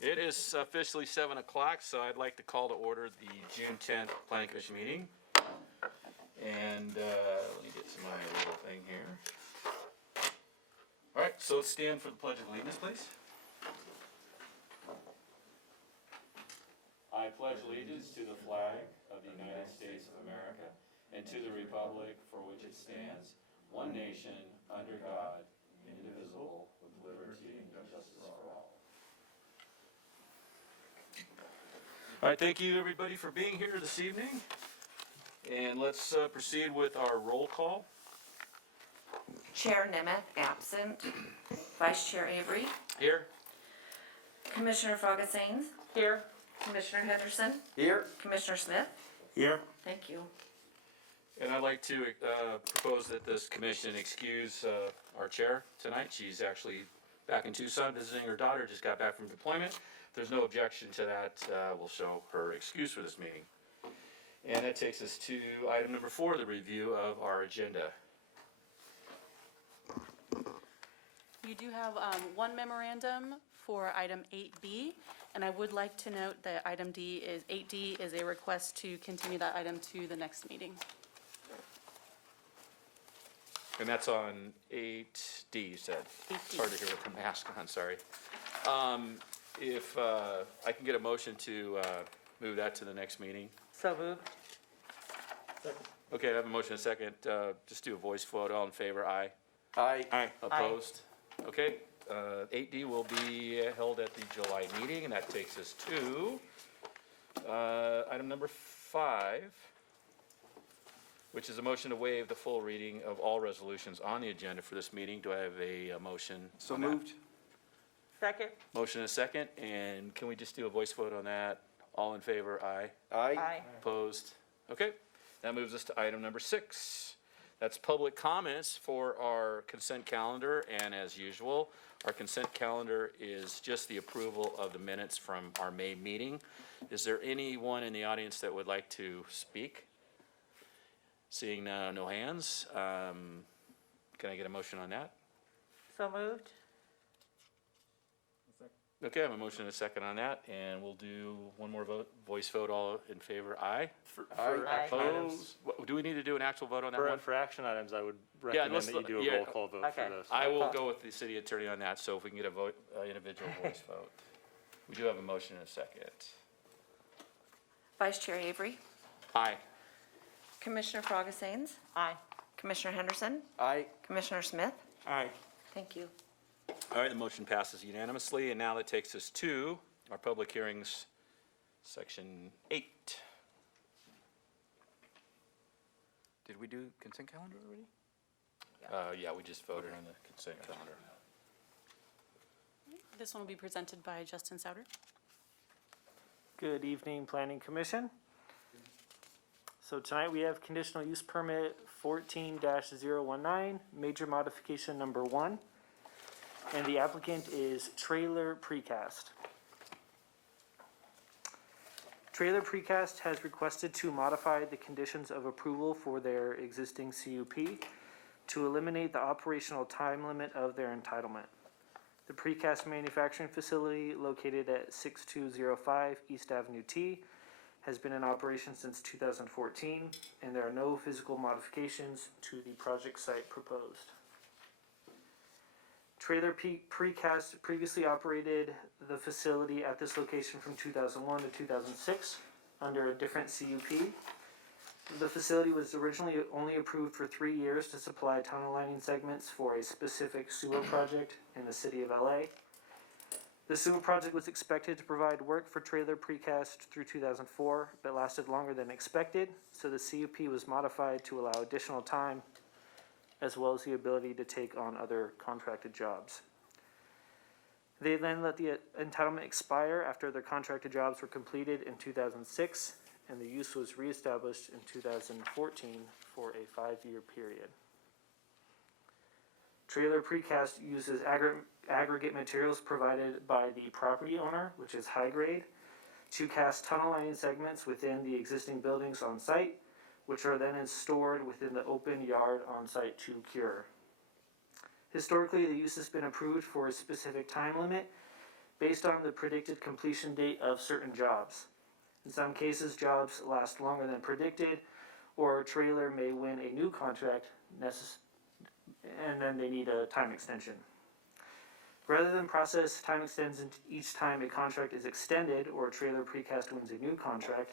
It is officially 7 o'clock, so I'd like to call to order the June 10th Planning Commission meeting. And let me get to my little thing here. All right, so let's stand for the Pledge of Allegiance, please. I pledge allegiance to the flag of the United States of America and to the republic for which it stands, one nation, under God, indivisible, with liberty and justice for all. All right, thank you everybody for being here this evening. And let's proceed with our roll call. Chair Nemeth, absent. Vice Chair Avery. Here. Commissioner Frogasains. Here. Commissioner Henderson. Here. Commissioner Smith. Here. Thank you. And I'd like to propose that this commission excuse our chair tonight. She's actually back in Tucson visiting her daughter, just got back from deployment. If there's no objection to that, we'll show her excuse for this meeting. And that takes us to item number 4, the review of our agenda. You do have one memorandum for item 8B, and I would like to note that item 8D is a request to continue that item to the next meeting. And that's on 8D, you said? 8D. It's hard to hear with the mask on, sorry. If I can get a motion to move that to the next meeting. So moved. Okay, I have a motion and a second. Just do a voice vote. All in favor, aye. Aye. Aye. Opposed? Okay, 8D will be held at the July meeting, and that takes us to item number 5, which is a motion to waive the full reading of all resolutions on the agenda for this meeting. Do I have a motion? So on that? moved. Second. Motion and a second, and can we just do a voice vote on that? All in favor, aye. Aye. Opposed? Okay, that moves us to item number 6. That's public comments for our consent calendar, and as usual, our consent calendar is just the approval of the minutes from our May meeting. Is there anyone in the audience that would like to speak? Seeing no hands, can I get a motion on that? So moved. Okay, I have a motion and a second on that, and we'll do one more vote, voice vote. All in favor, aye. Aye. Opposed? Do we need to do an actual vote on that one? For action items, I would Yeah, recommend let's that you do a yeah, roll call vote okay. for this. I will go with the city attorney on that, so if we can get a vote, individual voice vote. We do have a motion and a second. Vice Chair Avery. Aye. Commissioner Frogasains. Aye. Commissioner Henderson. Aye. Commissioner Smith. Aye. Thank you. All right, the motion passes unanimously, and now that takes us to our public hearings, section 8. Did we do consent calendar already? Yeah, we just voted on the consent calendar. This one will be presented by Justin Souter. Good evening, Planning Commission. So tonight we have Conditional Use Permit 14-019, Major Modification Number 1, and the applicant is Trailer Precast. Trailer Precast has requested to modify the conditions of approval for their existing CUP to eliminate the operational time limit of their entitlement. The precast manufacturing facility located at 6205 East Avenue T has been in operation since 2014, and there are no physical modifications to the project site proposed. Trailer Precast previously operated the facility at this location from 2001 to 2006 under a different CUP. The facility was originally only approved for 3 years to supply tunnel lining segments for a specific sewer project in the city of LA. The sewer project was expected to provide work for Trailer Precast through 2004, but lasted longer than expected, so the CUP was modified to allow additional time, as well as the ability to take on other contracted jobs. They then let the entitlement expire after their contracted jobs were completed in 2006, and the use was reestablished in 2014 for a 5-year period. Trailer Precast uses aggregate materials provided by the property owner, which is high grade, to cast tunnel lining segments within the existing buildings on site, which are then stored within the open yard on site to cure. Historically, the use has been approved for a specific time limit, based on the predicted completion date of certain jobs. In some cases, jobs last longer than predicted, or a trailer may win a new contract and then they need a time extension. Rather than process time extensions each time a contract is extended or a trailer precast wins a new contract,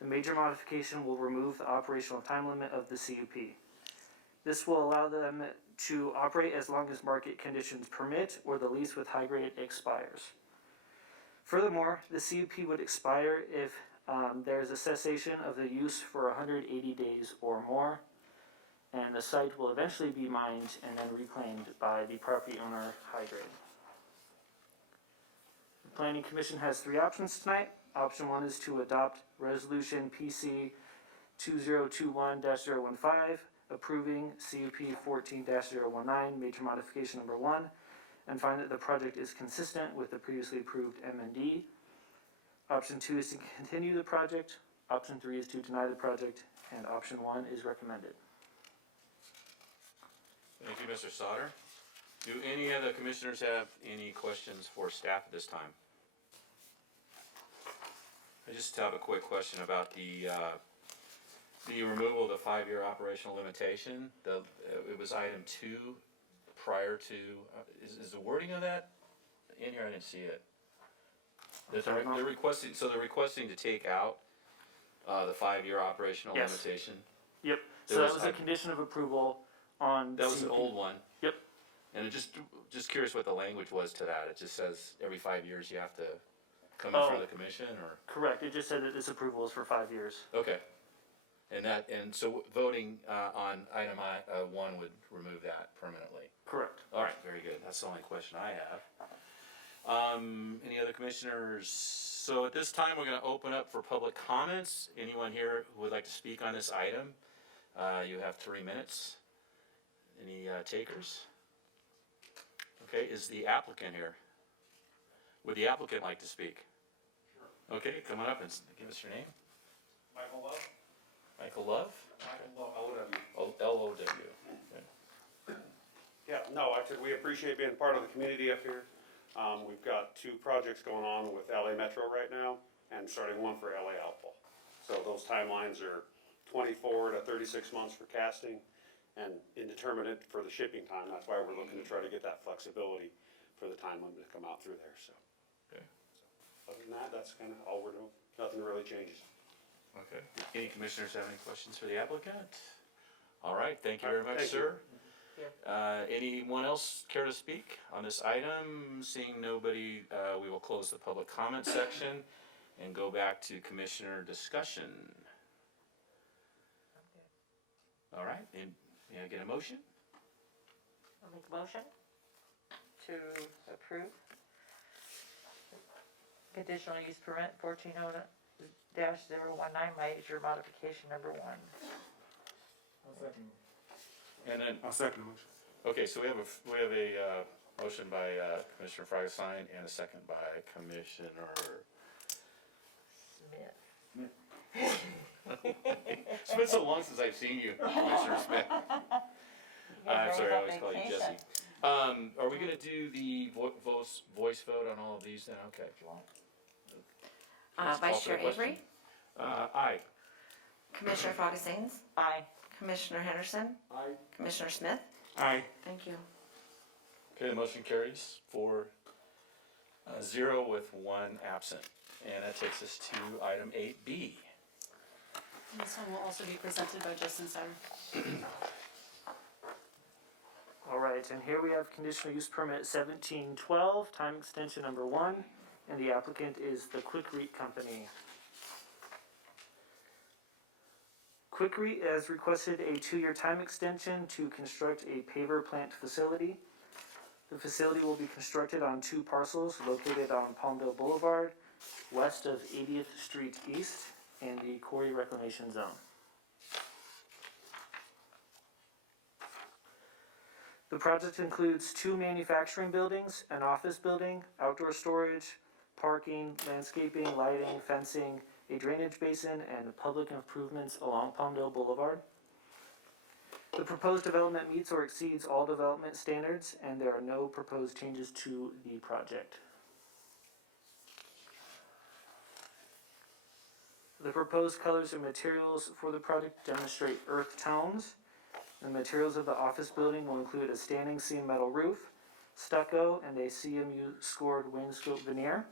the major modification will remove the operational time limit of the CUP. This will allow them to operate as long as market conditions permit or the lease with high grade expires. Furthermore, the CUP would expire if there is a cessation of the use for 180 days or more, and the site will eventually be mined and then reclaimed by the property owner, High Grade. The Planning Commission has three options tonight. Option 1 is to adopt Resolution PC 2021-015, approving CUP 14-019, major modification number 1, and find that the project is consistent with the previously approved MND. Option 2 is to continue the project. Option 3 is to deny the project, and option 1 is recommended. Thank you, Mr. Sauter. Do any of the commissioners have any questions for staff at this time? I just have a quick question about the removal of the 5-year operational limitation. It was item 2 prior to, is the wording of that in here? I didn't see it. They're requesting, so they're requesting to take out the 5-year operational Yes. limitation? Yep, so There that was- was a condition of approval on That was the CUP. old one. Yep. And it just curious what the language was to that. It just says every 5 years you have to come in Oh. front of the commission, or? Correct, it just said that this approval is for 5 years. Okay. And so voting on item 1 would remove that permanently. Correct. All right, very good. That's the only question I have. Any other commissioners? So at this time, we're gonna open up for public comments. Anyone here who would like to speak on this item? You have 3 minutes. Any takers? Okay, is the applicant here? Would the applicant like to speak? Sure. Okay, come on up and give us your name. Michael Love? Michael Love? Michael Love, O-W. L-O-W. Okay. Yeah, no, we appreciate being part of the community up here. We've got 2 projects going on with LA Metro right now, and starting one for LA Outfall. So those timelines are 24 to 36 months for casting, and indeterminate for the shipping time. That's why we're looking to try to get that flexibility for the time limit to come out through there, so. Okay. Other than that, that's kind of all we're doing. Nothing really changes. Okay. Any commissioners have any questions for the applicant? All right, thank you very much, Thank you. sir. Anyone else care to speak on this item? Seeing nobody, we will close the public comment section and go back to commissioner discussion. All right, and may I get a motion? I'll make a motion to approve conditional use permit 14-019, major modification number 1. And then, I'll second the motion. okay, so we have a motion by Commissioner Freistein and a second by Commissioner. Smith. It's been so long since I've seen you, Commissioner Smith. I'm sorry, I always call you Jesse. Are we gonna do the voice vote on all of these then? Okay. Please call Vice for the Chair Avery, question. Aye. Commissioner Frogasains, Aye. Commissioner Henderson, Aye. Commissioner Smith. Aye. Thank you. Okay, the motion carries 4-0 with 1 absent. And that takes us to item 8B. And this one will also be presented by Justin Sauter. All right, and here we have conditional use permit 1712, time extension number 1, and the applicant is the Quikrete Company. Quikrete has requested a 2-year time extension to construct a paver plant facility. The facility will be constructed on 2 parcels located on Palmdale Boulevard, west of 80th Street East, and the Quarry Reclamation Zone. The project includes 2 manufacturing buildings, an office building, outdoor storage, parking, landscaping, lighting, fencing, a drainage basin, and public improvements along Palmdale Boulevard. The proposed development meets or exceeds all development standards, and there are no proposed changes to the project. The proposed colors and materials for the project demonstrate earth tones. The materials of the office building will include a standing seam metal roof, stucco, and a CMU scored wainscot veneer.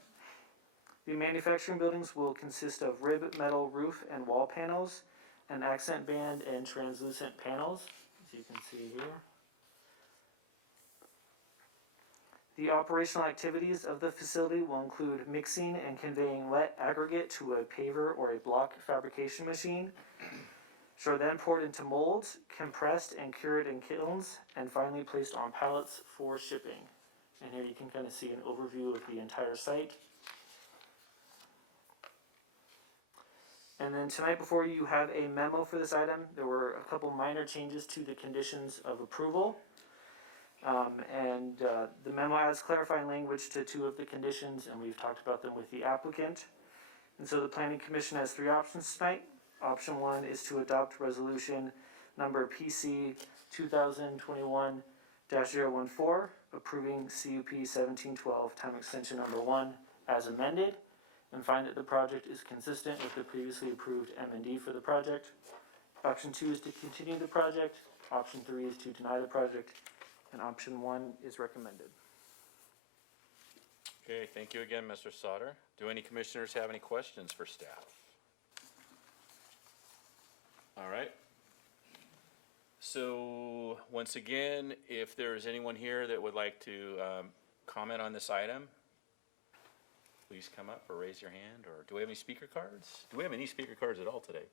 The manufacturing buildings will consist of rib metal roof and wall panels, an accent band, and translucent panels, as you can see here. The operational activities of the facility will include mixing and conveying wet aggregate to a paver or a block fabrication machine, which are then poured into molds, compressed and cured in kilns, and finally placed on pallets for shipping. And here you can kind of see an overview of the entire site. And then tonight before you have a memo for this item. There were a couple minor changes to the conditions of approval. The memo adds clarifying language to two of the conditions, and we've talked about them with the applicant. And so the planning commission has three options tonight. Option one is to adopt resolution number PC 2021-014, approving CUP 1712 time extension number 1 as amended, and find that the project is consistent with the previously approved M&D for the project. Option 2 is to continue the project. Option 3 is to deny the project. And option 1 is recommended. Okay, thank you again, Mr. Sauter. Do any commissioners have any questions for staff? All right. So, once again, if there's anyone here that would like to comment on this item, please come up or raise your hand, or do we have any speaker cards? Do we have any speaker cards at all today?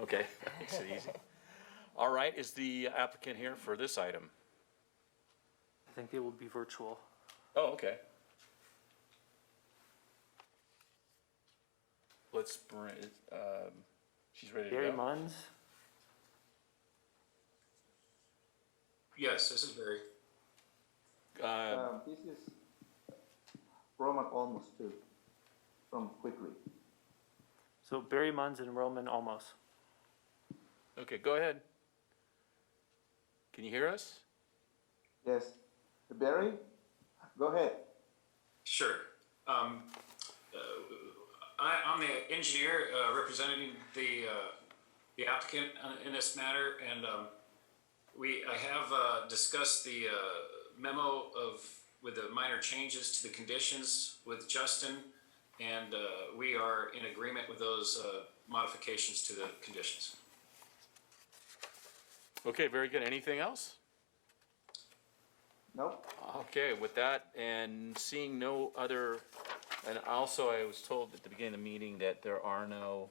Okay, that makes it easy. All right, is the applicant here for this item? I think they will be virtual. Oh, okay. Let's bring, she's ready to go. Barry Munns. Yes, this is Barry. This is Roman almost too, from Quickly. So Barry Munns and Roman Almost. Okay, go ahead. Can you hear us? Yes. Barry, go ahead. Sure. I'm the engineer representing the applicant in this matter, and I have discussed the memo with the minor changes to the conditions with Justin, and we are in agreement with those modifications to the conditions. Okay, very good. Anything else? Nope. Okay, with that, and seeing no other, and also I was told at the beginning of the meeting that there are no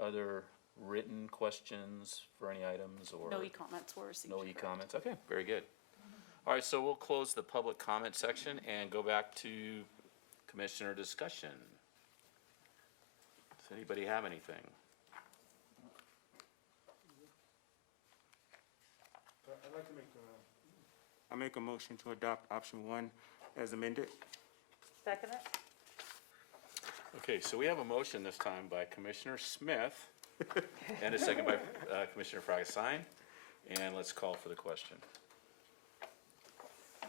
other written questions for any items or? No e-comments were received. No e-comments, okay, very good. All right, so we'll close the public comment section and go back to commissioner discussion. Does anybody have anything? I'd like to make a motion to adopt option 1 as amended. Second it? Okay, so we have a motion this time by Commissioner Smith and a second by Commissioner Fragasine, and let's call for the question.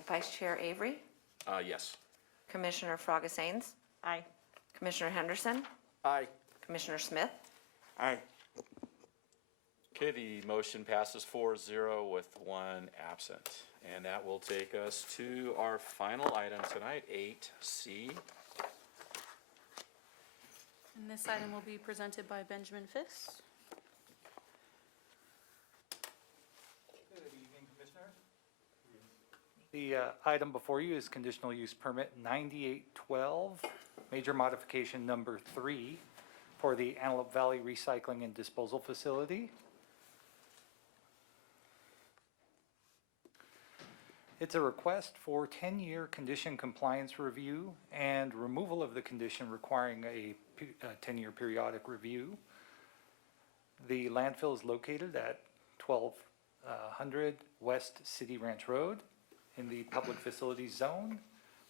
Vice Chair Avery, Yes. Commissioner Fragasains, Aye. Commissioner Henderson, Aye. Commissioner Smith, Aye. Okay, the motion passes 4-0 with 1 absent. And that will take us to our final item tonight, 8C. And this item will be presented by Benjamin Fiss. Good evening, Commissioner. The item before you is Conditional Use Permit 9812, Major Modification Number 3 for the Antelope Valley Recycling and Disposal Facility. It's a request for 10-year condition compliance review and removal of the condition requiring a 10-year periodic review. The landfill is located at 1200 West City Ranch Road in the Public Facilities Zone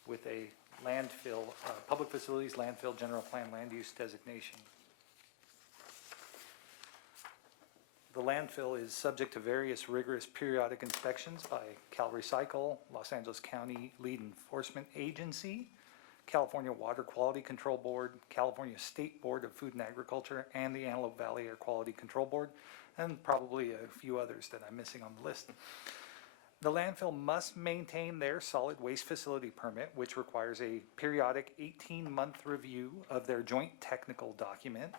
with a landfill, Public Facilities Landfill General Plan Land Use designation. The landfill is subject to various rigorous periodic inspections by CalRecycle, Los Angeles County Lead Enforcement Agency, California Water Quality Control Board, California State Board of Food and Agriculture, and the Antelope Valley Air Quality Control Board, and probably a few others that I'm missing on the list. The landfill must maintain their solid waste facility permit, which requires a periodic 18-month review of their joint technical document,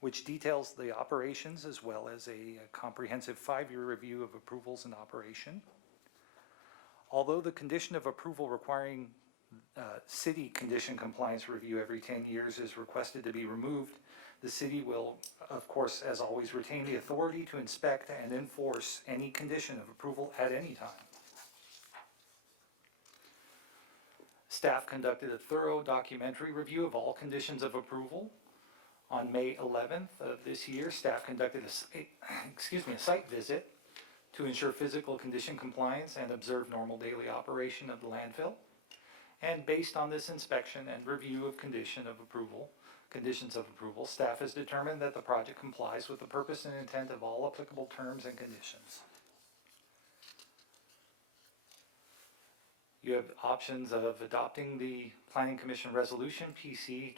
which details the operations as well as a comprehensive 5-year review of approvals and operation. Although the condition of approval requiring city condition compliance review every 10 years is requested to be removed, the city will, of course, as always, retain the authority to inspect and enforce any condition of approval at any time. Staff conducted a thorough documentary review of all conditions of approval. On May 11th of this year, staff conducted a site visit to ensure physical condition compliance and observe normal daily operation of the landfill. And based on this inspection and review of conditions of approval, staff has determined that the project complies with the purpose and intent of all applicable terms and conditions. You have options of adopting the Planning Commission Resolution PC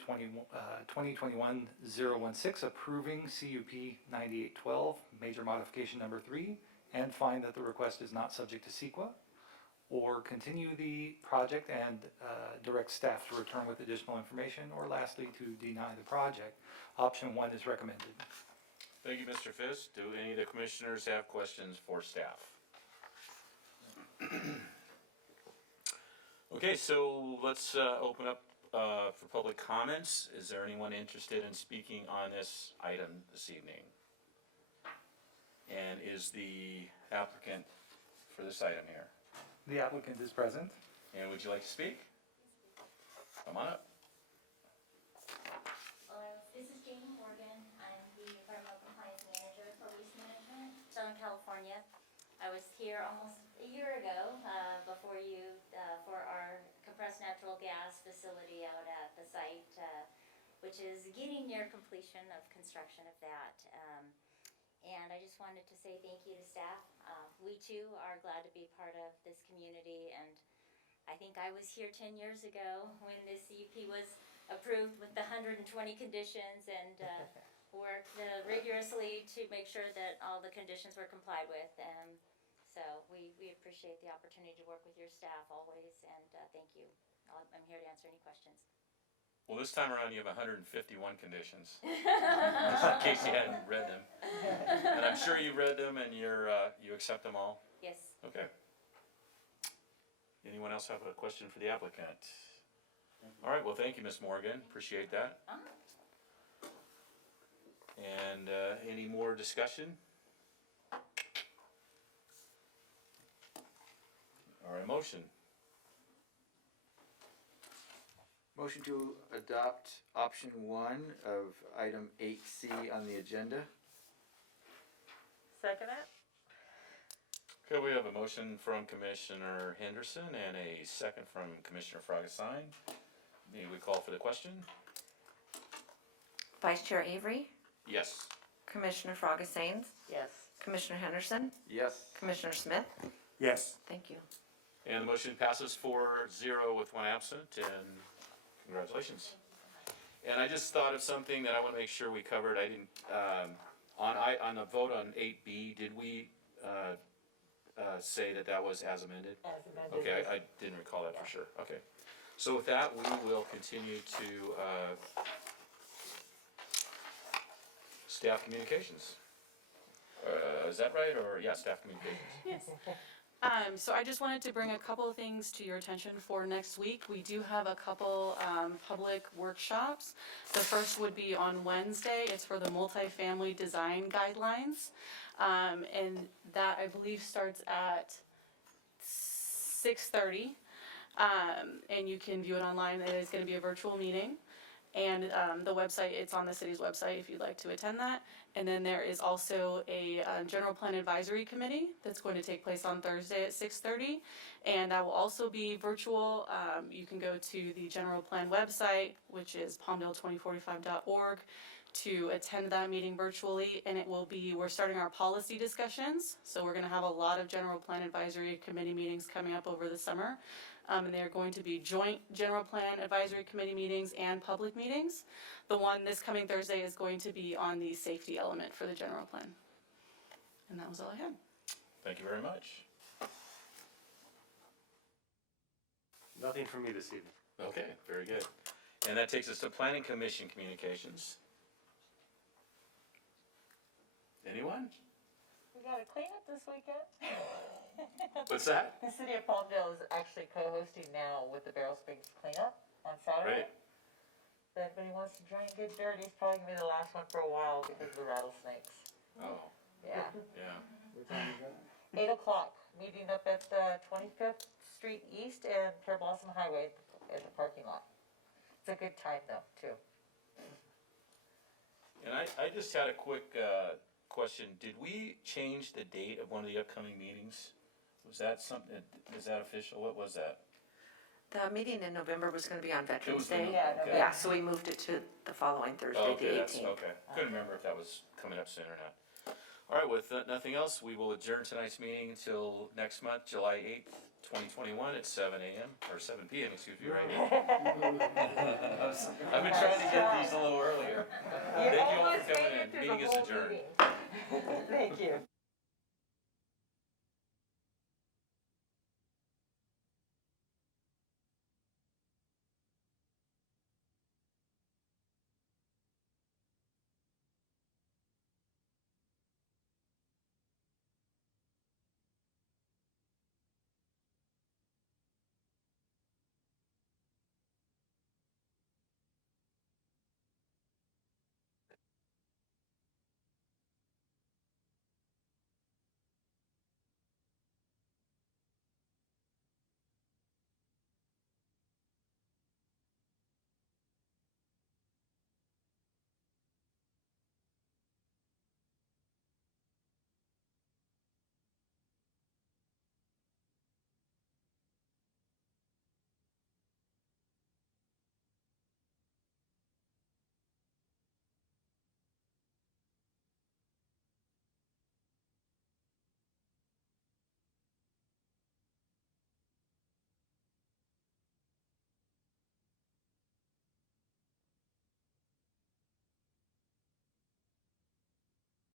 2021-016 approving CUP 9812, major modification number 3, and find that the request is not subject to CEQA, or continue the project and direct staff to return with additional information, or lastly, to deny the project. Option 1 is recommended. Thank you, Mr. Fisk. Do any of the commissioners have questions for staff? Okay, so let's open up for public comments. Is there anyone interested in speaking on this item this evening? And is the applicant for this item here? The applicant is present. And would you like to speak? Come on up. This is Jamie Morgan. I'm the Environmental Compliance Manager for Waste Management, Southern California. I was here almost a year ago before you for our compressed natural gas facility out at the site, which is getting near completion of construction of that. And I just wanted to say thank you to staff. We too are glad to be part of this community, and I think I was here 10 years ago when this CUP was approved with the 120 conditions, and worked rigorously to make sure that all the conditions were complied with. So we appreciate the opportunity to work with your staff always, and thank you. I'm here to answer any questions. Well, this time around you have 151 conditions, just in case you hadn't read them. And I'm sure you read them and you accept them all? Yes. Okay. Anyone else have a question for the applicant? All right, well, thank you, Ms. Morgan. Appreciate that. And any more discussion? All right, motion. Motion to adopt option 1 of item 8C on the agenda. Second it? Okay, we have a motion from Commissioner Henderson and a second from Commissioner Frogasine. May we call for the question? Vice Chair Avery, Yes. Commissioner Frogasains, Yes. Commissioner Henderson, Yes. Commissioner Smith. Yes. Thank you. And the motion passes 4-0 with 1 absent, and congratulations. And I just thought of something that I want to make sure we covered. I didn't, on the vote on 8B, did we say that that was as amended? As amended. Okay, I didn't recall that for sure. Okay. So with that, we will continue to staff communications. Is that right? Or, yeah, staff communications. Yes. So I just wanted to bring a couple of things to your attention for next week. We do have a couple public workshops. The first would be on Wednesday. It's for the multifamily design guidelines. And that, I believe, starts at 6:30. And you can view it online. It is going to be a virtual meeting. And the website, it's on the city's website if you'd like to attend that. And then there is also a general plan advisory committee that's going to take place on Thursday at 6:30. And that will also be virtual. You can go to the general plan website, which is palmdale2045.org, to attend that meeting virtually. And it will be, we're starting our policy discussions. So we're going to have a lot of general plan advisory committee meetings coming up over the summer. And they're going to be joint general plan advisory committee meetings and public meetings. The one this coming Thursday is going to be on the safety element for the general plan. And that was all I had. Thank you very much. Nothing for me this evening. Okay, very good. And that takes us to Planning Commission communications. Anyone? We got a cleanup this weekend. What's that? The city of Palmdale is actually co-hosting now with the Barrel Springs cleanup on Saturday. Great. So if anybody wants to join and get dirty, it's probably gonna be the last one for a while because of the rattlesnakes. Oh, Yeah. yeah. 8 o'clock, meeting up at 25th Street East and Pear Blossom Highway at the parking lot. It's a good time though, too. And I just had a quick, question. Did we change the date of one of the upcoming meetings? Was that something, is that official? What was that? The meeting in November was gonna be on It Veterans was Day. Yeah, okay. Yeah, so we moved it to the following Thursday, Oh, okay, the that's, 18th. okay. Couldn't remember if that was coming up soon or not. All right, with nothing else, we will adjourn tonight's meeting until next month, July 8th, 2021 at 7 a.m., or 7 p.m., excuse me, right? I've been trying to get these a little earlier. Thank you all for coming in. Meeting is adjourned.